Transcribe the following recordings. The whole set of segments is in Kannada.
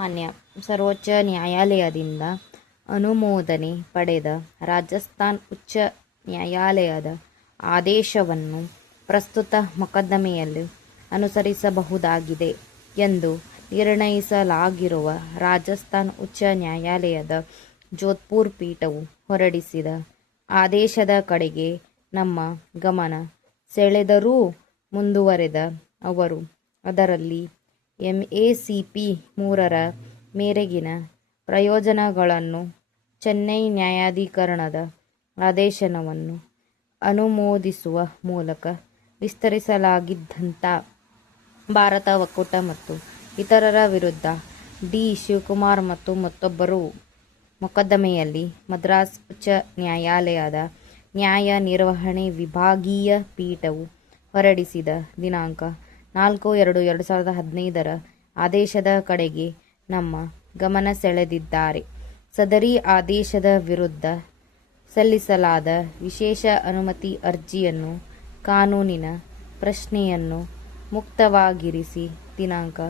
ಮಾನ್ಯ ಸರ್ವೋಚ್ಚ ನ್ಯಾಯಾಲಯದಿಂದ ಅನುಮೋದನೆ ಪಡೆದ ರಾಜಸ್ಥಾನ್ ಉಚ್ಚ ನ್ಯಾಯಾಲಯದ ಆದೇಶವನ್ನು ಪ್ರಸ್ತುತ ಮೊಕದ್ದಮೆಯಲ್ಲಿ ಅನುಸರಿಸಬಹುದಾಗಿದೆ ಎಂದು ನಿರ್ಣಯಿಸಲಾಗಿರುವ ರಾಜಸ್ಥಾನ್ ಉಚ್ಚ ನ್ಯಾಯಾಲಯದ ಜೋಧ್ಪುರ್ ಪೀಠವು ಹೊರಡಿಸಿದ ಆದೇಶದ ಕಡೆಗೆ ನಮ್ಮ ಗಮನ ಸೆಳೆದರೂ ಮುಂದುವರೆದ ಅವರು ಅದರಲ್ಲಿ MACP 3ರ ಮೇರೆಗಿನ ಪ್ರಯೋಜನಗಳನ್ನು ಚೆನ್ನೈ ನ್ಯಾಯಾಧೀಕರಣದ ಆದೇಶವನ್ನು ಅನುಮೋದಿಸುವ ಮೂಲಕ ವಿಸ್ತರಿಸಲಾಗಿದ್ದಂಥ ಭಾರತ ಒಕ್ಕೂಟ ಮತ್ತು ಇತರರ ವಿರುದ್ಧ ಡಿ. ಶಿವಕುಮಾರ್ ಮತ್ತು ಮತ್ತೊಬ್ಬರು ಮೊಕದ್ದಮೆಯಲ್ಲಿ ಮದ್ರಾಸ್ ಉಚ್ಚ ನ್ಯಾಯಾಲಯದ ನ್ಯಾಯ ನಿರ್ವಹಣೆ ವಿಭಾಗೀಯ ಪೀಠವು ಹೊರಡಿಸಿದ ದಿನಾಂಕ 4/2/2015ರ ಆದೇಶದ ಕಡೆಗೆ ನಮ್ಮ ಗಮನ ಸೆಳೆದಿದ್ದಾರೆ. ಸದರಿ ಆದೇಶದ ವಿರುದ್ಧ ಸಲ್ಲಿಸಲಾದ ವಿಶೇಷ ಅನುಮತಿ ಅರ್ಜಿಯನ್ನು ಕಾನೂನಿನ ಪ್ರಶ್ನೆಯನ್ನು ಮುಕ್ತವಾಗಿರಿಸಿ ದಿನಾಂಕ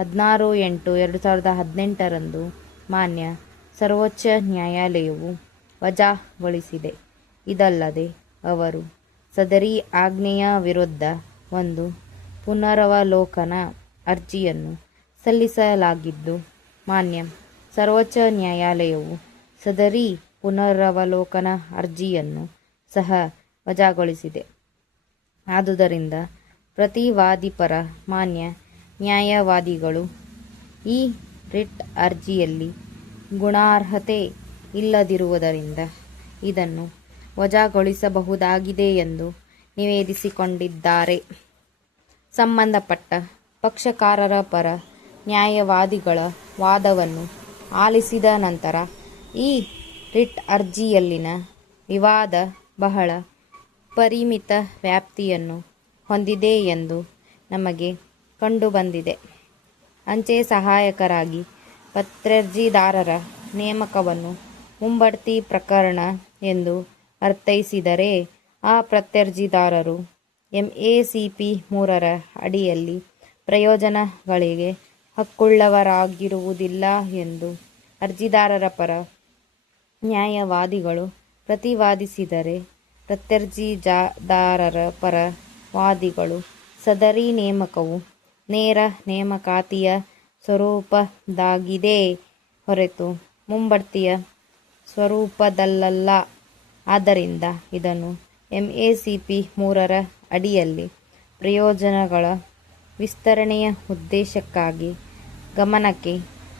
16/8/2018ರಂದು ಮಾನ್ಯ ಸರ್ವೋಚ್ಚ ನ್ಯಾಯಾಲಯವು ವಜಾಗೊಳಿಸಿದೆ. ಇದಲ್ಲದೆ ಅವರು ಸದರಿ ಆಜ್ಞೆಯ ವಿರುದ್ಧ ಒಂದು ಪುನರವಲೋಕನ ಅರ್ಜಿಯನ್ನು ಸಲ್ಲಿಸಲಾಗಿದ್ದು ಮಾನ್ಯ ಸರ್ವೋಚ್ಚ ನ್ಯಾಯಾಲಯವು ಸದರಿ ಪುನರವಲೋಕನ ಅರ್ಜಿಯನ್ನು ಸಹ ವಜಾಗೊಳಿಸಿದೆ. ಆದುದರಿಂದ ಪ್ರತಿವಾದಿಪರ ಮಾನ್ಯ ನ್ಯಾಯವಾದಿಗಳು ಈ ರಿಟ್ ಅರ್ಜಿಯಲ್ಲಿ ಗುಣಾರ್ಹತೆ ಇಲ್ಲದಿರುವುದರಿಂದ ಇದನ್ನು ವಜಾಗೊಳಿಸಬಹುದಾಗಿದೆ ಎಂದು ನಿವೇದಿಸಿಕೊಂಡಿದ್ದಾರೆ. ಸಂಬಂಧಪಟ್ಟ ಪಕ್ಷಕಾರರ ಪರ ನ್ಯಾಯವಾದಿಗಳ ವಾದವನ್ನು ಆಲಿಸಿದ ನಂತರ ಈ ರಿಟ್ ಅರ್ಜಿಯಲ್ಲಿನ ವಿವಾದ ಬಹಳ ಪರಿಮಿತ ವ್ಯಾಪ್ತಿಯನ್ನು ಹೊಂದಿದೆ ಎಂದು ನಮಗೆ ಕಂಡುಬಂದಿದೆ. ಅಂಚೆ ಸಹಾಯಕರಾಗಿ ಪತ್ರಾರ್ಜಿದಾರರ ನೇಮಕವನ್ನು ಮುಂಬಡ್ತಿ ಪ್ರಕರಣ ಎಂದು ಅರ್ಥೈಸಿದರೆ ಆ ಪತ್ರಾರ್ಜಿದಾರರು MACP 3ರ ಅಡಿಯಲ್ಲಿ ಪ್ರಯೋಜನಗಳಿಗೆ ಹಕ್ಕುಳ್ಳವರಾಗಿರುವುದಿಲ್ಲ ಎಂದು ಅರ್ಜಿದಾರರ ಪರ ನ್ಯಾಯವಾದಿಗಳು ಪ್ರತಿವಾದಿಸಿದರೆ ಪತ್ರಾರ್ಜಿದಾರರ ಪರ ವಾದಿಗಳು ಸದರಿ ನೇಮಕವು ನೇರ ನೇಮಕಾತಿಯ ಸ್ವರೂಪದಾಗಿದೆ ಹೊರತು ಮುಂಬಡ್ತಿಯ ಸ್ವರೂಪದಲ್ಲಲ್ಲ. ಆದ್ದರಿಂದ ಇದನ್ನು MACP 3ರ ಅಡಿಯಲ್ಲಿ ಪ್ರಯೋಜನಗಳ ವಿಸ್ತರಣೆಯ ಉದ್ದೇಶಕ್ಕಾಗಿ ಗಮನಕ್ಕೆ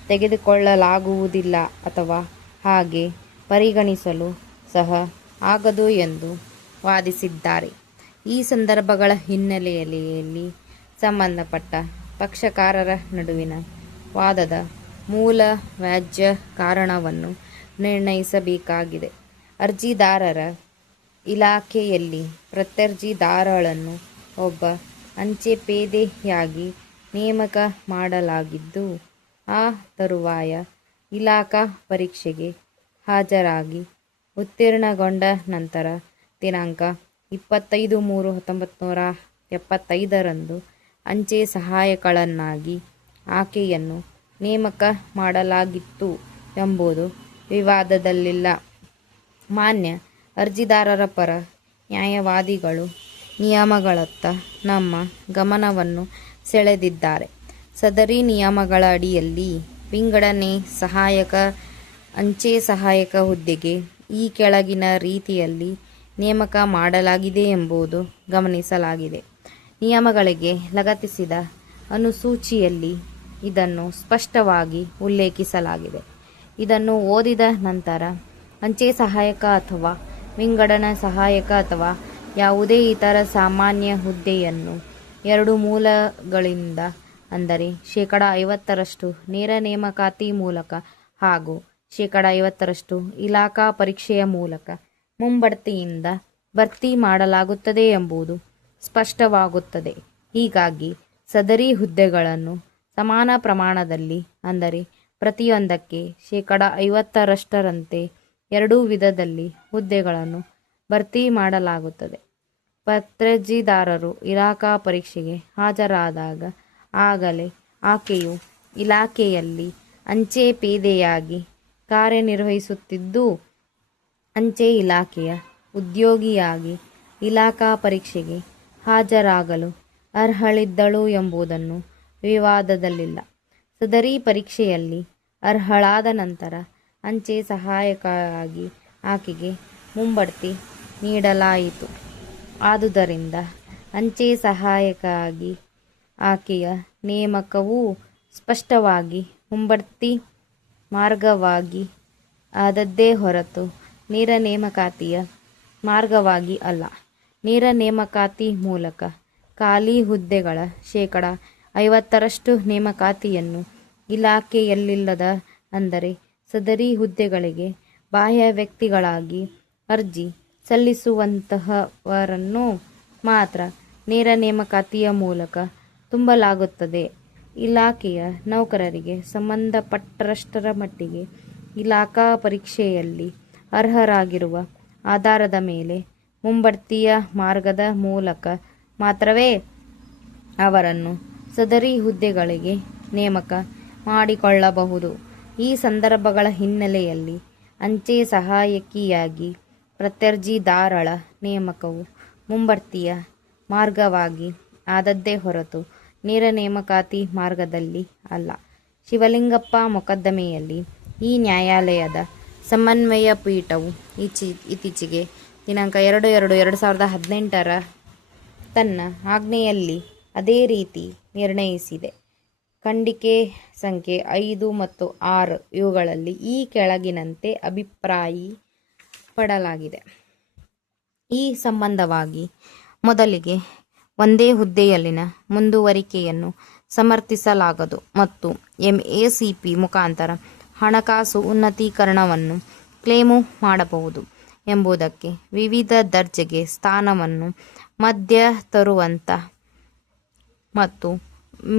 ತೆಗೆದುಕೊಳ್ಳಲಾಗುವುದಿಲ್ಲ ಅಥವಾ ಹಾಗೆ ಪರಿಗಣಿಸಲು ಸಹ ಆಗದು ಎಂದು ವಾದಿಸಿದ್ದಾರೆ. ಈ ಸಂದರ್ಭಗಳ ಹಿನ್ನೆಲೆಯಲ್ಲಿ ಸಂಬಂಧಪಟ್ಟ ಪಕ್ಷಕಾರರ ನಡುವಿನ ವಾದದ ಮೂಲ ವ್ಯಾಜ್ಯ ಕಾರಣವನ್ನು ನಿರ್ಣಯಿಸಬೇಕಾಗಿದೆ. ಅರ್ಜಿದಾರರ ಇಲಾಖೆಯಲ್ಲಿ ಪತ್ರಾರ್ಜಿದಾರಳನ್ನು ಒಬ್ಬ ಅಂಚೆಪೇದೆಯಾಗಿ ನೇಮಕ ಮಾಡಲಾಗಿದ್ದು, ಆ ತರುವಾಯ ಇಲಾಖಾ ಪರೀಕ್ಷೆಗೆ ಹಾಜರಾಗಿ ಉತ್ತೀರ್ಣಗೊಂಡ ನಂತರ ದಿನಾಂಕ 25/3/1975ರಂದು ಅಂಚೆ ಸಹಾಯಕಳನ್ನಾಗಿ ಆಕೆಯನ್ನು ನೇಮಕ ಮಾಡಲಾಗಿತ್ತು ಎಂಬುದು ವಿವಾದದಲ್ಲಿಲ್ಲ. ಮಾನ್ಯ ಅರ್ಜಿದಾರರ ಪರ ನ್ಯಾಯವಾದಿಗಳು ನಿಯಮಗಳತ್ತ ನಮ್ಮ ಗಮನವನ್ನು ಸೆಳೆದಿದ್ದಾರೆ. ಸದರಿ ನಿಯಮಗಳ ಅಡಿಯಲ್ಲಿ ವಿಂಗಡಣೆ ಸಹಾಯಕ ಅಂಚೆ ಸಹಾಯಕ ಹುದ್ದೆಗೆ ಈ ಕೆಳಗಿನ ರೀತಿಯಲ್ಲಿ ನೇಮಕ ಮಾಡಲಾಗಿದೆ ಎಂಬುದು ಗಮನಿಸಲಾಗಿದೆ. ನಿಯಮಗಳಿಗೆ ಲಗತ್ತಿಸಿದ ಅನುಸೂಚಿಯಲ್ಲಿ ಇದನ್ನು ಸ್ಪಷ್ಟವಾಗಿ ಉಲ್ಲೇಖಿಸಲಾಗಿದೆ. ಇದನ್ನು ಓದಿದ ನಂತರ ಅಂಚೆ ಸಹಾಯಕ ಅಥವಾ ವಿಂಗಡಣಾ ಸಹಾಯಕ ಅಥವಾ ಯಾವುದೇ ಇತರ ಸಾಮಾನ್ಯ ಹುದ್ದೆಯನ್ನು 2 ಮೂಲಗಳಿಂದ ಅಂದರೆ 50% ನೇರ ನೇಮಕಾತಿ ಮೂಲಕ ಹಾಗೂ 50% ಇಲಾಖಾ ಪರೀಕ್ಷೆಯ ಮೂಲಕ ಮುಂಬಡ್ತಿಯಿಂದ ಭರ್ತಿ ಮಾಡಲಾಗುತ್ತದೆ ಎಂಬುದು ಸ್ಪಷ್ಟವಾಗುತ್ತದೆ. ಹೀಗಾಗಿ ಸದರಿ ಹುದ್ದೆಗಳನ್ನು ಸಮಾನ ಪ್ರಮಾಣದಲ್ಲಿ ಅಂದರೆ ಪ್ರತಿಯೊಂದಕ್ಕೆ 50%ರಂತೆ 2 ವಿಧದಲ್ಲಿ ಹುದ್ದೆಗಳನ್ನು ಭರ್ತಿ ಮಾಡಲಾಗುತ್ತದೆ. ಪತ್ರಾರ್ಜಿದಾರರು ಇಲಾಖಾ ಪರೀಕ್ಷೆಗೆ ಹಾಜರಾದಾಗ ಆಗಲೇ ಆಕೆಯು ಇಲಾಖೆಯಲ್ಲಿ ಅಂಚೆ ಪೇದೆಯಾಗಿ ಕಾರ್ಯನಿರ್ವಹಿಸುತ್ತಿದ್ದು ಅಂಚೆ ಇಲಾಖೆಯ ಉದ್ಯೋಗಿಯಾಗಿ ಇಲಾಖಾ ಪರೀಕ್ಷೆಗೆ ಹಾಜರಾಗಲು ಅರ್ಹಳಿದ್ದಳು ಎಂಬುದನ್ನು ವಿವಾದದಲ್ಲಿಲ್ಲ. ಸದರಿ ಪರೀಕ್ಷೆಯಲ್ಲಿ ಅರ್ಹಳಾದ ನಂತರ ಅಂಚೆ ಸಹಾಯಕರಾಗಿ ಆಕೆಗೆ ಮುಂಬಡ್ತಿ ನೀಡಲಾಯಿತು. ಆದುದರಿಂದ ಅಂಚೆ ಸಹಾಯಕರಾಗಿ ಆಕೆಯ ನೇಮಕವು ಸ್ಪಷ್ಟವಾಗಿ ಮುಂಬಡ್ತಿ ಮಾರ್ಗವಾಗಿ ಆದದ್ದೇ ಹೊರತು ನೇರ ನೇಮಕಾತಿಯ ಮಾರ್ಗವಾಗಿ ಅಲ್ಲ. ನೇರ ನೇಮಕಾತಿ ಮೂಲಕ ಖಾಲಿ ಹುದ್ದೆಗಳ ಶೇಕಡ 50ರಷ್ಟು ನೇಮಕಾತಿಯನ್ನು ಇಲಾಖೆಯಲ್ಲಿಲ್ಲದ ಅಂದರೆ ಸದರಿ ಹುದ್ದೆಗಳಿಗೆ ಬಾಹ್ಯ ವ್ಯಕ್ತಿಗಳಾಗಿ ಅರ್ಜಿ ಸಲ್ಲಿಸುವಂತಹವರನ್ನು ಮಾತ್ರ ನೇರ ನೇಮಕಾತಿಯ ಮೂಲಕ ತುಂಬಲಾಗುತ್ತದೆ. ಇಲಾಖೆಯ ನೌಕರರಿಗೆ ಸಂಬಂಧಪಟ್ಟರಷ್ಟರ ಮಟ್ಟಿಗೆ ಇಲಾಖಾ ಪರೀಕ್ಷೆಯಲ್ಲಿ ಅರ್ಹರಾಗಿರುವ ಆಧಾರದ ಮೇಲೆ ಮುಂಬಡ್ತಿಯ ಮಾರ್ಗದ ಮೂಲಕ ಮಾತ್ರವೇ ಅವರನ್ನು ಸದರಿ ಹುದ್ದೆಗಳಿಗೆ ನೇಮಕ ಮಾಡಿಕೊಳ್ಳಬಹುದು. ಈ ಸಂದರ್ಭಗಳ ಹಿನ್ನೆಲೆಯಲ್ಲಿ ಅಂಚೆ ಸಹಾಯಕಿಯಾಗಿ ಪ್ರತ್ಯರ್ಜಿದಾರಳ ನೇಮಕವು ಮುಂಬಡ್ತಿಯ ಮಾರ್ಗವಾಗಿ ಆದದ್ದೇ ಹೊರತು ನೇರ ನೇಮಕಾತಿ ಮಾರ್ಗದಲ್ಲಿ ಅಲ್ಲ. ಶಿವಲಿಂಗಪ್ಪ ಮೊಕದ್ದಮೆಯಲ್ಲಿ ಈ ನ್ಯಾಯಾಲಯದ ಸಮನ್ವಯ ಪೀಠವು ಇತ್ತೀಚೆಗೆ ದಿನಾಂಕ 2/2/2018 ತನ್ನ ಆಜ್ಞೆಯಲ್ಲಿ ಅದೇ ರೀತಿ ನಿರ್ಣಯಿಸಿದೆ. ಖಂಡಿಕೆ ಸಂಖ್ಯೆ 5 ಮತ್ತು 6 ಇವುಗಳಲ್ಲಿ ಈ ಕೆಳಗಿನಂತೆ ಅಭಿಪ್ರಾಯಪಡಲಾಗಿದೆ. ಈ ಸಂಬಂಧವಾಗಿ ಮೊದಲಿಗೆ ಒಂದೇ ಹುದ್ದೆಯಲ್ಲಿನ ಮುಂದುವರಿಕೆಯನ್ನು ಸಮರ್ಥಿಸಲಾಗದು ಮತ್ತು MACP ಮುಖಾಂತರ ಹಣಕಾಸು ಉನ್ನತೀಕರಣವನ್ನು ಕ್ಲೇಮು ಮಾಡಬಹುದು ಎಂಬುದಕ್ಕೆ ವಿವಿಧ ದರ್ಜೆಗೆ ಸ್ಥಾನವನ್ನು ಮಧ್ಯ ತರುವಂಥ ಮತ್ತು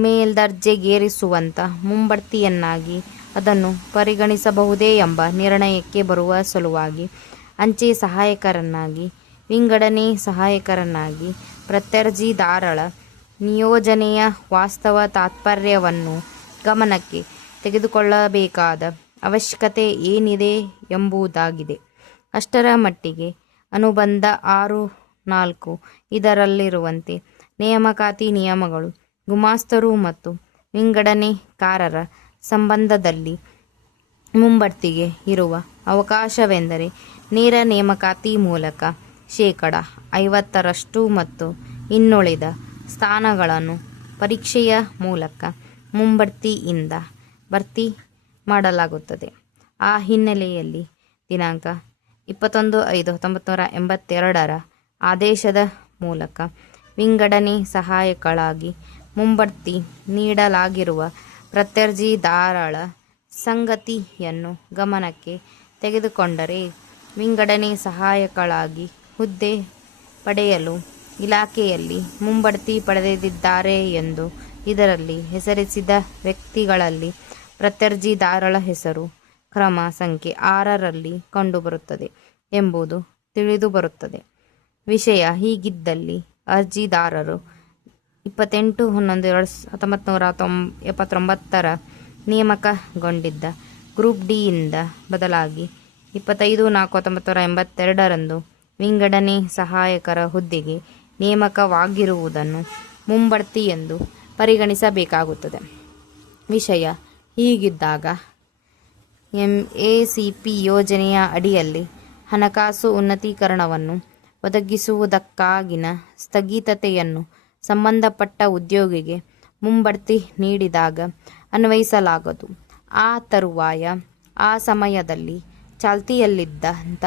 ಮೇಲ್ದರ್ಜೆಗೇರಿಸುವಂಥ ಮುಂಬಡ್ತಿಯನ್ನಾಗಿ ಅದನ್ನು ಪರಿಗಣಿಸಬಹುದೇ ಎಂಬ ನಿರ್ಣಯಕ್ಕೆ ಬರುವ ಸಲುವಾಗಿ ಅಂಚೆ ಸಹಾಯಕರನ್ನಾಗಿ ವಿಂಗಡಣೆ ಸಹಾಯಕರನ್ನಾಗಿ ಪ್ರತ್ಯರ್ಜಿದಾರಳ ನಿಯೋಜನೆಯ ವಾಸ್ತವ ತಾತ್ಪರ್ಯವನ್ನು ಗಮನಕ್ಕೆ ತೆಗೆದುಕೊಳ್ಳಬೇಕಾದ ಅವಶ್ಯಕತೆ ಏನಿದೆ ಎಂಬುದಾಗಿದೆ. ಅಷ್ಟರ ಮಟ್ಟಿಗೆ ಅನುಬಂಧ 6.4 ಇದರಲ್ಲಿರುವಂತೆ ನೇಮಕಾತಿ ನಿಯಮಗಳು ಗುಮಾಸ್ತರು ಮತ್ತು ವಿಂಗಡಣೆಕಾರರ ಸಂಬಂಧದಲ್ಲಿ ಮುಂಬಡ್ತಿಗೆ ಇರುವ ಅವಕಾಶವೆಂದರೆ ನೇರ ನೇಮಕಾತಿ ಮೂಲಕ ಶೇಕಡ 50ರಷ್ಟು ಮತ್ತು ಇನ್ನುಳಿದ ಸ್ಥಾನಗಳನ್ನು ಪರೀಕ್ಷೆಯ ಮೂಲಕ ಮುಂಬಡ್ತಿಯಿಂದ ಭರ್ತಿ ಮಾಡಲಾಗುತ್ತದೆ. ಆ ಹಿನ್ನೆಲೆಯಲ್ಲಿ ದಿನಾಂಕ 21/5/1982 ಆದೇಶದ ಮೂಲಕ ವಿಂಗಡಣೆ ಸಹಾಯಕಳಾಗಿ ಮುಂಬಡ್ತಿ ನೀಡಲಾಗಿರುವ ಪ್ರತ್ಯರ್ಜಿದಾರಳ ಸಂಗತಿಯನ್ನು ಗಮನಕ್ಕೆ ತೆಗೆದುಕೊಂಡರೆ ವಿಂಗಡಣೆ ಸಹಾಯಕಳಾಗಿ ಹುದ್ದೆ ಪಡೆಯಲು ಇಲಾಖೆಯಲ್ಲಿ ಮುಂಬಡ್ತಿ ಪಡೆದಿದ್ದಾರೆ ಎಂದು ಇದರಲ್ಲಿ ಹೆಸರಿಸಿದ ವ್ಯಕ್ತಿಗಳಲ್ಲಿ ಪ್ರತ್ಯರ್ಜಿದಾರಳ ಹೆಸರು ಕ್ರಮ ಸಂಖ್ಯೆ 6ರಲ್ಲಿ ಕಂಡುಬರುತ್ತದೆ ಎಂಬುದು ತಿಳಿದುಬರುತ್ತದೆ. ವಿಷಯ ಹೀಗಿದ್ದಲ್ಲಿ ಅರ್ಜಿದಾರರು 28/11/1979 ನೇಮಕಗೊಂಡಿದ್ದ ಗ್ರೂಪ್ ಡಿಯಿಂದ ಬದಲಾಗಿ 25/4/1982 ವಿಂಗಡಣೆ ಸಹಾಯಕರ ಹುದ್ದೆಗೆ ನೇಮಕವಾಗಿರುವುದನ್ನು ಮುಂಬಡ್ತಿ ಎಂದು ಪರಿಗಣಿಸಬೇಕಾಗುತ್ತದೆ. ವಿಷಯ ಹೀಗಿದ್ದಾಗ MACP ಯೋಜನೆಯ ಅಡಿಯಲ್ಲಿ ಹಣಕಾಸು ಉನ್ನತೀಕರಣವನ್ನು ಒದಗಿಸುವುದಕ್ಕಾಗಿನ ಸ್ಥಗಿತತೆಯನ್ನು ಸಂಬಂಧಪಟ್ಟ ಉದ್ಯೋಗಿಗೆ ಮುಂಬಡ್ತಿ ನೀಡಿದಾಗ ಅನ್ವಯಿಸಲಾಗದು. ಆ ತರುವಾಯ ಆ ಸಮಯದಲ್ಲಿ ಚಾಲ್ತಿಯಲ್ಲಿದ್ದಂಥ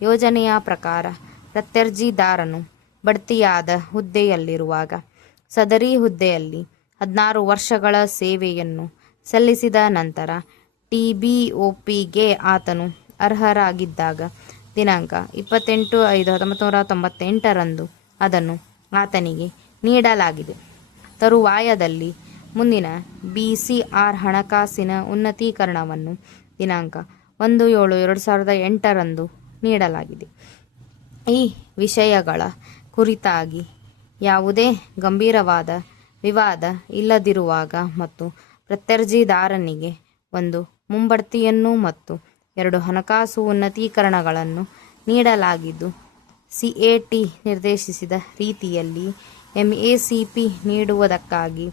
ಯೋಜನೆಯ ಪ್ರಕಾರ ಪ್ರತ್ಯರ್ಜಿದಾರನು ಬಡ್ತಿಯಾದ ಹುದ್ದೆಯಲ್ಲಿರುವಾಗ ಸದರಿ ಹುದ್ದೆಯಲ್ಲಿ 16 ವರ್ಷಗಳ ಸೇವೆಯನ್ನು ಸಲ್ಲಿಸಿದ ನಂತರ TBOPಗೆ ಆತನು ಅರ್ಹರಾಗಿದ್ದಾಗ ದಿನಾಂಕ 28/5/1998 ಅದನ್ನು ಆತನಿಗೆ ನೀಡಲಾಗಿದೆ. ತರುವಾಯದಲ್ಲಿ ಮುಂದಿನ BCR ಹಣಕಾಸಿನ ಉನ್ನತೀಕರಣವನ್ನು ದಿನಾಂಕ 1/7/2008 ನೀಡಲಾಗಿದೆ. ಈ ವಿಷಯಗಳ ಕುರಿತಾಗಿ ಯಾವುದೇ ಗಂಭೀರವಾದ ವಿವಾದ ಇಲ್ಲದಿರುವಾಗ ಮತ್ತು ಪ್ರತ್ಯರ್ಜಿದಾರನಿಗೆ ಒಂದು ಮುಂಬಡ್ತಿಯನ್ನು ಮತ್ತು 2 ಹಣಕಾಸು ಉನ್ನತೀಕರಣಗಳನ್ನು ನೀಡಲಾಗಿದ್ದು, CAT ನಿರ್ದೇಶಿಸಿದ ರೀತಿಯಲ್ಲಿ MACP ನೀಡುವುದಕ್ಕಾಗಿ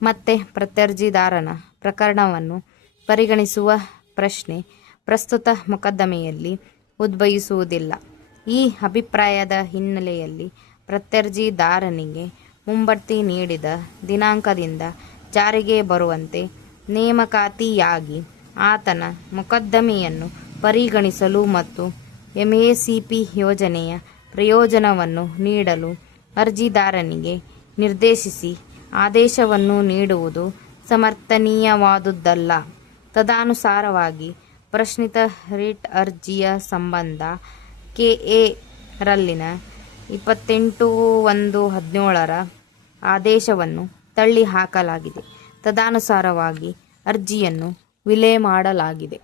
ಮತ್ತೆ ಪ್ರತ್ಯರ್ಜಿದಾರನ ಪ್ರಕರಣವನ್ನು ಪರಿಗಣಿಸುವ ಪ್ರಶ್ನೆ ಪ್ರಸ್ತುತ ಮೊಕದ್ದಮೆಯಲ್ಲಿ ಉದ್ಭವಿಸುವುದಿಲ್ಲ. ಈ ಅಭಿಪ್ರಾಯದ ಹಿನ್ನೆಲೆಯಲ್ಲಿ ಪ್ರತ್ಯರ್ಜಿದಾರನಿಗೆ ಮುಂಬಡ್ತಿ ನೀಡಿದ ದಿನಾಂಕದಿಂದ ಜಾರಿಗೆ ಬರುವಂತೆ ನೇಮಕಾತಿಯಾಗಿ ಆತನ ಮೊಕದ್ದಮೆಯನ್ನು ಪರಿಗಣಿಸಲು ಮತ್ತು MACP ಯೋಜನೆಯ ಪ್ರಯೋಜನವನ್ನು ನೀಡಲು ಅರ್ಜಿದಾರನಿಗೆ ನಿರ್ದೇಶಿಸಿ ಆದೇಶವನ್ನು ನೀಡುವುದು ಸಮರ್ಥನೀಯವಾದುದಲ್ಲ. ತದನುಸಾರವಾಗಿ ಪ್ರಶ್ನಿತ ರಿಟ್ ಅರ್ಜಿಯ ಸಂಬಂಧ KA ರಲ್ಲಿನ 28/1/17 ಆದೇಶವನ್ನು ತಳ್ಳಿಹಾಕಲಾಗಿದೆ. ತದನುಸಾರವಾಗಿ ಅರ್ಜಿಯನ್ನು ವಿಲೇ ಮಾಡಲಾಗಿದೆ.